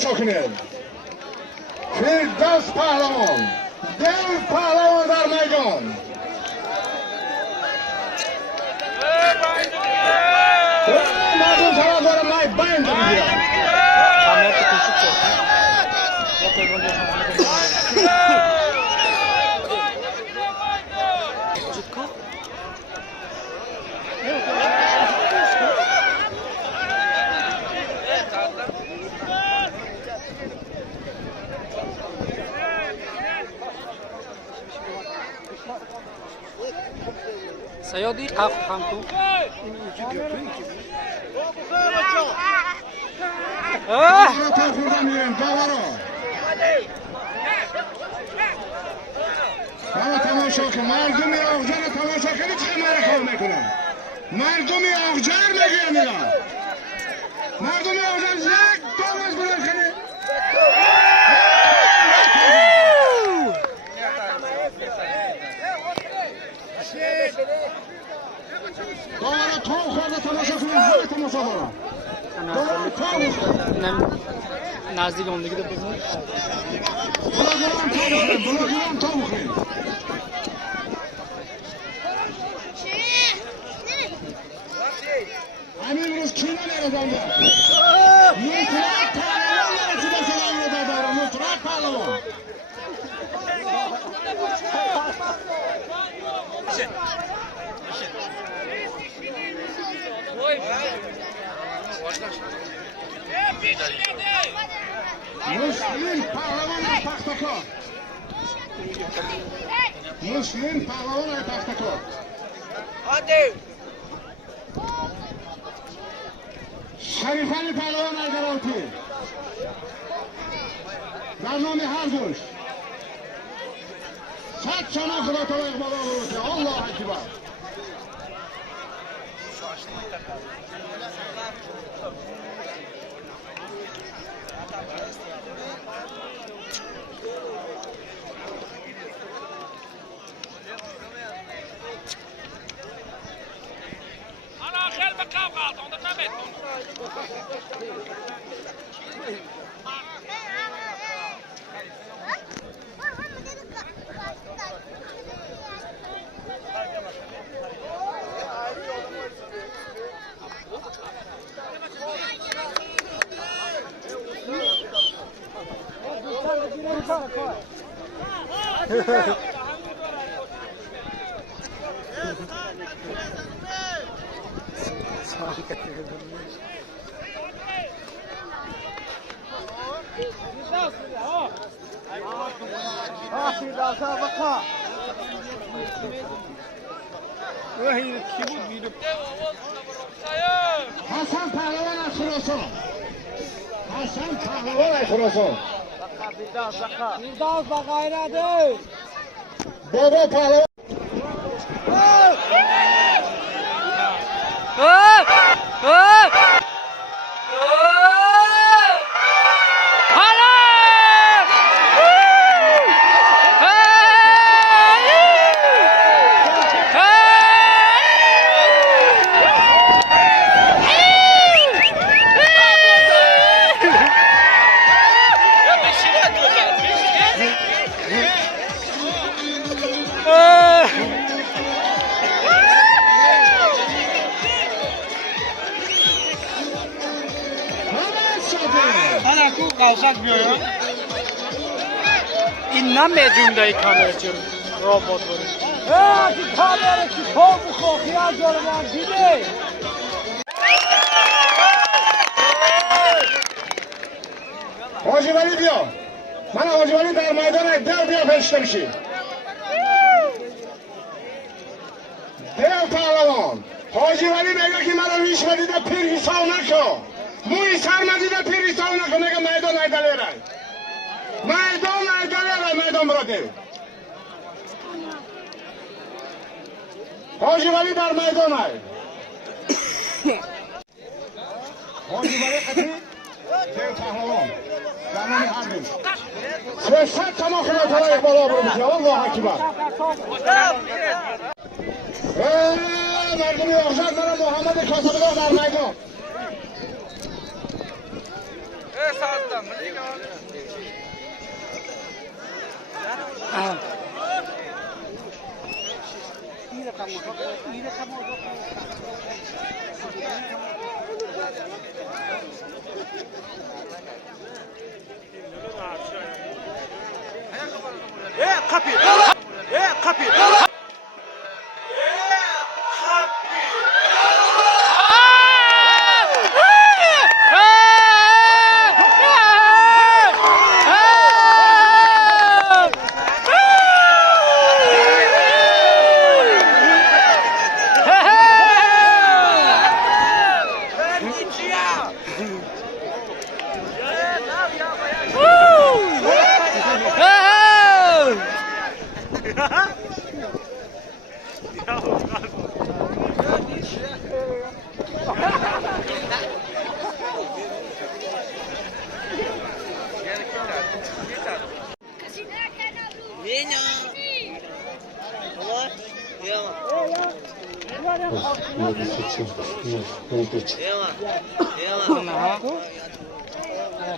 تماشا کنید. فردوس پهلوان، دل پهلوان در میدان. مردم طرفدار مای بند بگیرن. سیادی قفل هم کو تماشا کن مردم آغجر تماشا کنی چه مرا کار میکنن. مردم آغجر میگه میرا مردم آغجر یک دامز بلند کنی دوباره تو خورده تماشا کنی همه تماشا دارم. دوباره تو نزدیک اون دیگه بزن بلاگرام تو بخوریم. همین روز کینه میره دنده نصرت پهلوان میره که دست من رو داره. نصرت پهلوان مسلم پهلوان پختکار. مسلم پهلوان پختکار. شریفان پهلوان ارگراتی در نام هر دوش صد شما خدا تو اقبال آقا الله اکبر. حسن پهلوان از خراسان. حسن پهلوان از خراسان. داز با غیرته بابا پهلوان قوشک بیایم این نمیجون دایی کامر چون رابط باری این کامر که پا بخوا خیال جارمان دیده حاجی ولی بیا. من حاجی ولی در میدان دل بیا پیش نمیشی. دل پهلوان حاجی ولی میگه که مرا ریش بدیده پیر حساب نکن. موی سر مدیده پیر حساب نکن. میگه میدان ایدلی رای میدان ایدلی رای میدان براده حاجی ولی در میدان های حاجی ولی خطی دل پهلوان در نام هر دوش 300 تمام خدای بالا برو بشه. الله اکبر. مردمی آخشد مرا محمد کاسبگاه در میدان Kapı. Kapı.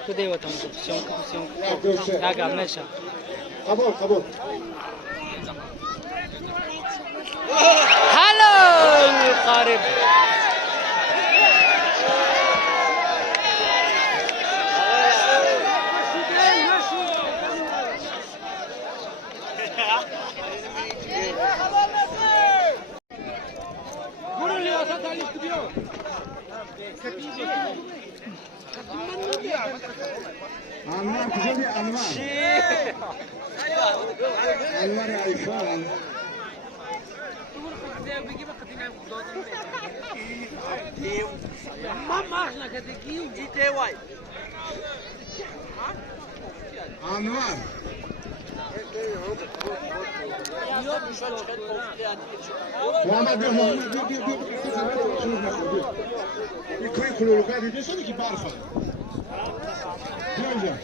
Kıdey vatandaş, ya gelmeşe. Kabul. Hello, qarib. Anwar kuzey Anwar. Anwar iPhone. Anwar. Muhammed bir köy kurulu kaydediyorsun ki barfa. Ne olacak?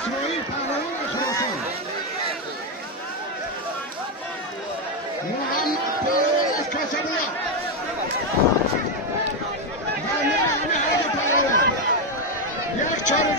İsrail pehlivan açmasın. Muhammed pehlivan Kasabuya. Benden Ali Hadi pehlivan. Yak çarı